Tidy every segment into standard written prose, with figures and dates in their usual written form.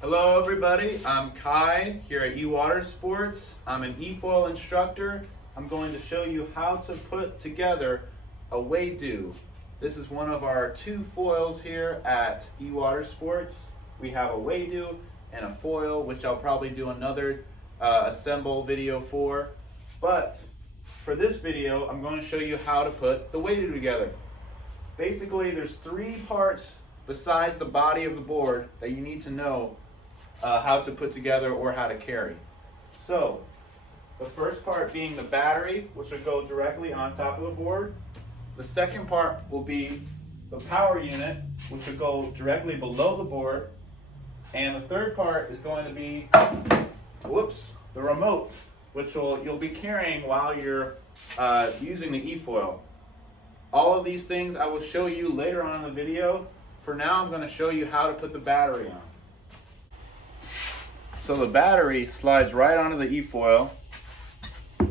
Hello everybody, I'm Kai here at eWater Sports. I'm an eFoil instructor. I'm going to show you how to put together a Waydoo. This is one of our two foils here at eWater Sports. We have a Waydoo and a foil, which I'll probably do another assemble video for. But for this video, I'm going to show you how to put the Waydoo together. Basically, there's three parts besides the body of the board that you need to know how to put together or how to carry. So, the first part being the battery, which will go directly on top of the board. The second part will be the power unit, which will go directly below the board. And the third part is going to be, the remote, which you'll be carrying while you're using the eFoil. All of these things I will show you later on in the video. For now, I'm going to show you how to put the battery on. So the battery slides right onto the eFoil.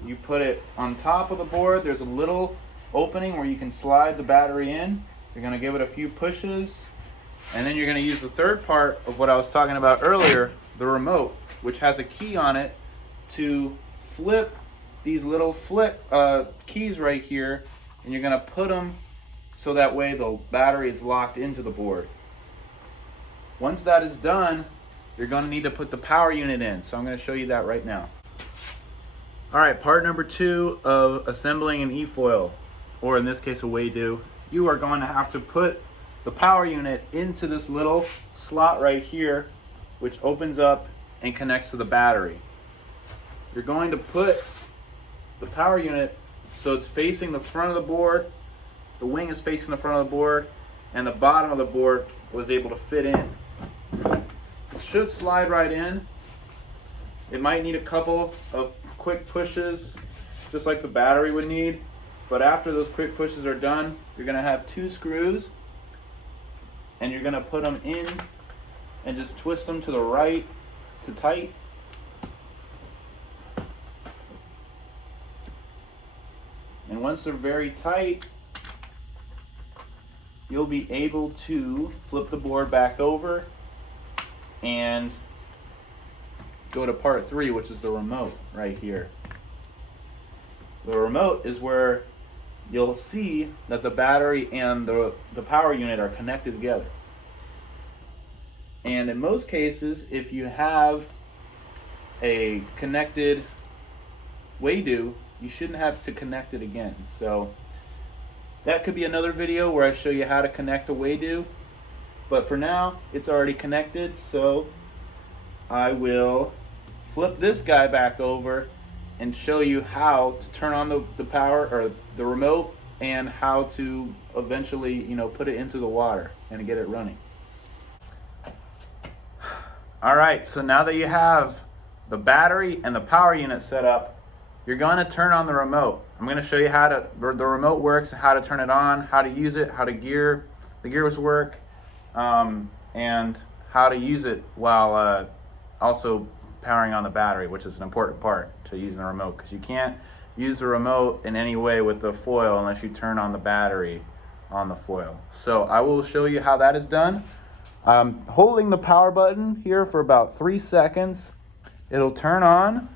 You put it on top of the board. There's a little opening where you can slide the battery in. You're going to give it a few pushes, and then you're going to use the third part of what I was talking about earlier, the remote, which has a key on it to flip these little keys right here, and you're going to put them so that way the battery is locked into the board. Once that is done, you're going to need to put the power unit in. So I'm going to show you that right now. All right, part number 2 of assembling an eFoil, or in this case a Waydoo, you are going to have to put the power unit into this little slot right here, which opens up and connects to the battery. You're going to put the power unit so it's facing the front of the board, the wing is facing the front of the board, and the bottom of the board was able to fit in. It should slide right in. It might need a couple of quick pushes, just like the battery would need. But after those quick pushes are done, you're going to have 2 screws, and you're going to put them in and just twist them to the right to tight. And once they're very tight, you'll be able to flip the board back over and go to part 3, which is the remote right here. The remote is where you'll see that the battery and the power unit are connected together. And in most cases, if you have a connected Waydoo, you shouldn't have to connect it again. So that could be another video where I show you how to connect a Waydoo. But for now, it's already connected, so I will flip this guy back over and show you how to turn on the power or the remote, and how to eventually, put it into the water and get it running. All right, so now that you have the battery and the power unit set up, you're going to turn on the remote. I'm going to show you how the remote works, how to turn it on, how to use it, how the gears work, and how to use it while also powering on the battery, which is an important part to using the remote, because you can't use the remote in any way with the foil unless you turn on the battery on the foil. So I will show you how that is done. I'm holding the power button here for about 3 seconds. It'll turn on,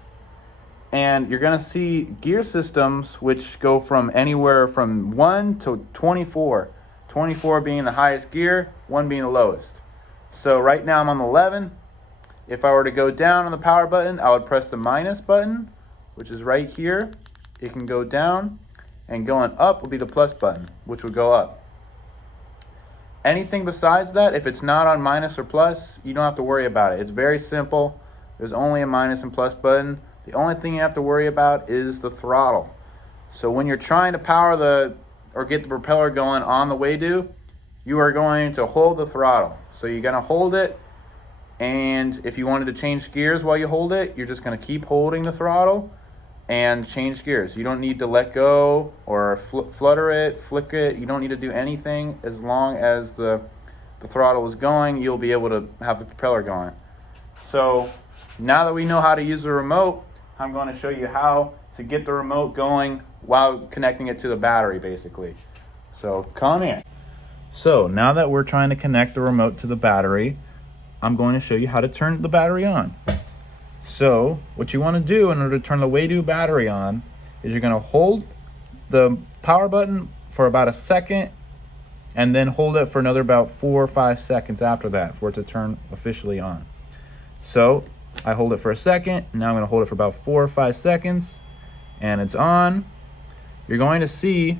and you're going to see gear systems which go from anywhere from 1 to 24. 24 being the highest gear, 1 being the lowest. So right now I'm on the 11. If I were to go down on the power button, I would press the minus button, which is right here. It can go down, and going up will be the plus button, which would go up. Anything besides that, if it's not on minus or plus, you don't have to worry about it. It's very simple. There's only a minus and plus button. The only thing you have to worry about is the throttle. So when you're trying to power or get the propeller going on the Waydoo, you are going to hold the throttle. So you're going to hold it, and if you wanted to change gears while you hold it, you're just going to keep holding the throttle and change gears. You don't need to let go or flutter it, flick it. You don't need to do anything. As long as the throttle is going, you'll be able to have the propeller going. So now that we know how to use the remote, I'm going to show you how to get the remote going while connecting it to the battery, basically. So come here. So now that we're trying to connect the remote to the battery, I'm going to show you how to turn the battery on. So what you want to do in order to turn the Waydoo battery on is you're going to hold the power button for about a second and then hold it for another about 4 or 5 seconds after that for it to turn officially on. So I hold it for a second, now I'm going to hold it for about 4 or 5 seconds, and it's on. You're going to see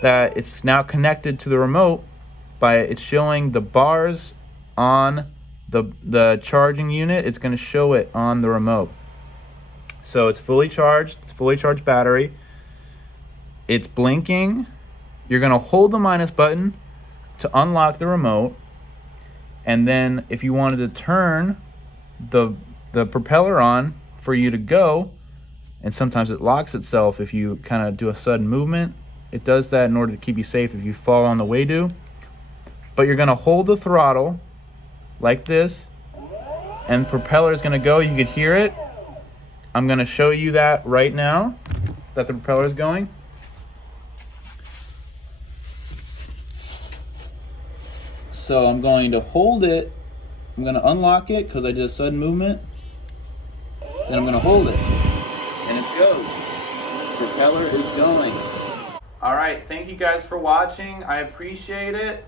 that it's now connected to the remote by it's showing the bars on the charging unit. It's going to show it on the remote. So it's fully charged, it's fully charged battery. It's blinking. You're going to hold the minus button to unlock the remote, and then if you wanted to turn the propeller on for you to go, and sometimes it locks itself if you kind of do a sudden movement. It does that in order to keep you safe if you fall on the Waydoo. But you're going to hold the throttle like this, and the propeller is going to go. You could hear it. I'm going to show you that right now, that the propeller is going. So I'm going to hold it. I'm going to unlock it because I did a sudden movement. Then I'm going to hold it. And it goes. The propeller is going. All right, thank you guys for watching. I appreciate it.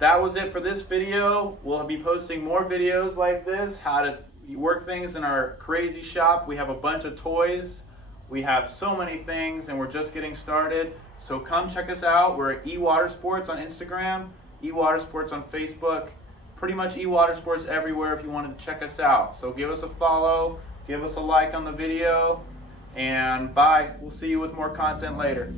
That was it for this video. We'll be posting more videos like this, how to work things in our crazy shop. We have a bunch of toys. We have so many things, and we're just getting started. So come check us out. We're at eWatersports on Instagram, eWatersports on Facebook, pretty much eWatersports everywhere if you wanted to check us out. So give us a follow, give us a like on the video, and bye. We'll see you with more content later.